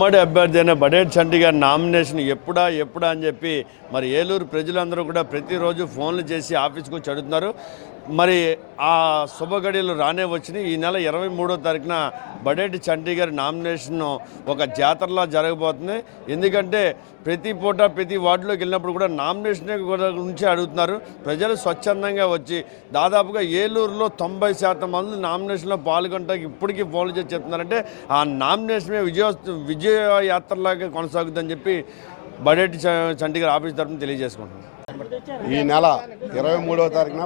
ఉమ్మడి అభ్యర్థి అయిన బడేట్ చంటి గారి నామినేషన్ ఎప్పుడా ఎప్పుడా అని చెప్పి మరి ఏలూరు ప్రజలందరూ కూడా ప్రతిరోజు ఫోన్లు చేసి ఆఫీస్కి వచ్చి అడుగుతున్నారు. మరి ఆ శుభగడియలు రానే వచ్చినాయి. ఈ నెల ఇరవై మూడో తారీఖున బడేటి చండీగర్ నామినేషన్ ఒక జాతరలా జరగబోతుంది. ఎందుకంటే ప్రతి పూట ప్రతి వార్డులోకి వెళ్ళినప్పుడు కూడా నామినేషన్ గురించి అడుగుతున్నారు. ప్రజలు స్వచ్ఛందంగా వచ్చి దాదాపుగా ఏలూరులో తొంభై శాతం మంది నామినేషన్లో పాల్గొనడానికి ఇప్పటికీ ఫోన్లు చేసి చెప్తున్నారంటే ఆ నామినేషనే విజయ విజయ యాత్రలాగా కొనసాగుతుందని చెప్పి బడేటి చ- ఆఫీస్ తరఫున తెలియజేసుకుంటున్నాను ఈ నెల ఇరవై మూడవ తారీఖున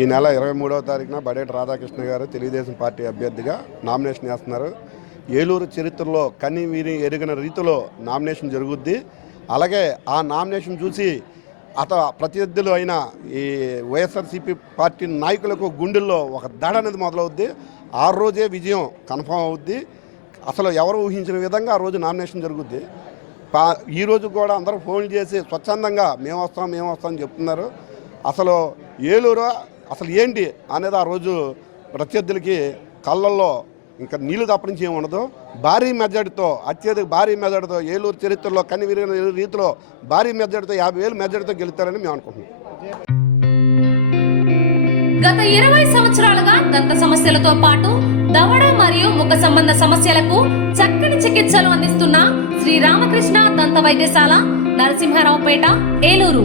ఈ నెల ఇరవై మూడవ తారీఖున బడేటి రాధాకృష్ణ గారు తెలుగుదేశం పార్టీ అభ్యర్థిగా నామినేషన్ చేస్తున్నారు ఏలూరు చరిత్రలో కని వీరి ఎరిగిన రీతిలో నామినేషన్ జరుగుద్ది. అలాగే ఆ నామినేషన్ చూసి అత ప్రత్యర్థులు అయిన ఈ వైఎస్ఆర్సీపీ పార్టీ నాయకులకు గుండెల్లో ఒక దడ అనేది మొదలవుద్ది. ఆ రోజే విజయం కన్ఫామ్ అవుద్ది. అసలు ఎవరు ఊహించిన విధంగా ఆ రోజు నామినేషన్ జరుగుద్ది. పా ఈ రోజు కూడా అందరూ ఫోన్ చేసి స్వచ్ఛందంగా మేము వస్తాం మేము వస్తాం అని చెప్తున్నారు. అసలు ఏలూరు అసలు ఏంటి అనేది ఆ రోజు ప్రత్యర్థులకి కళ్ళల్లో ఇంకా నీళ్ళు తప్పనించి ఏమి ఉండదు. భారీ మెజార్టీతో అత్యధిక భారీ మెజార్టీతో ఏలూరు చరిత్రలో కన్ని విరిగిన రీతిలో భారీ మెజార్టీతో యాభై వేలు మెజార్టీతో గెలుస్తారని మేము అనుకుంటున్నాం. గత ఇరవై సంవత్సరాలుగా దంత సమస్యలతో పాటు దవడ మరియు ముఖ సంబంధ సమస్యలకు చక్కని చికిత్సలు అందిస్తున్న శ్రీ రామకృష్ణ దంత వైద్యశాల నరసింహారావుపేట ఏలూరు.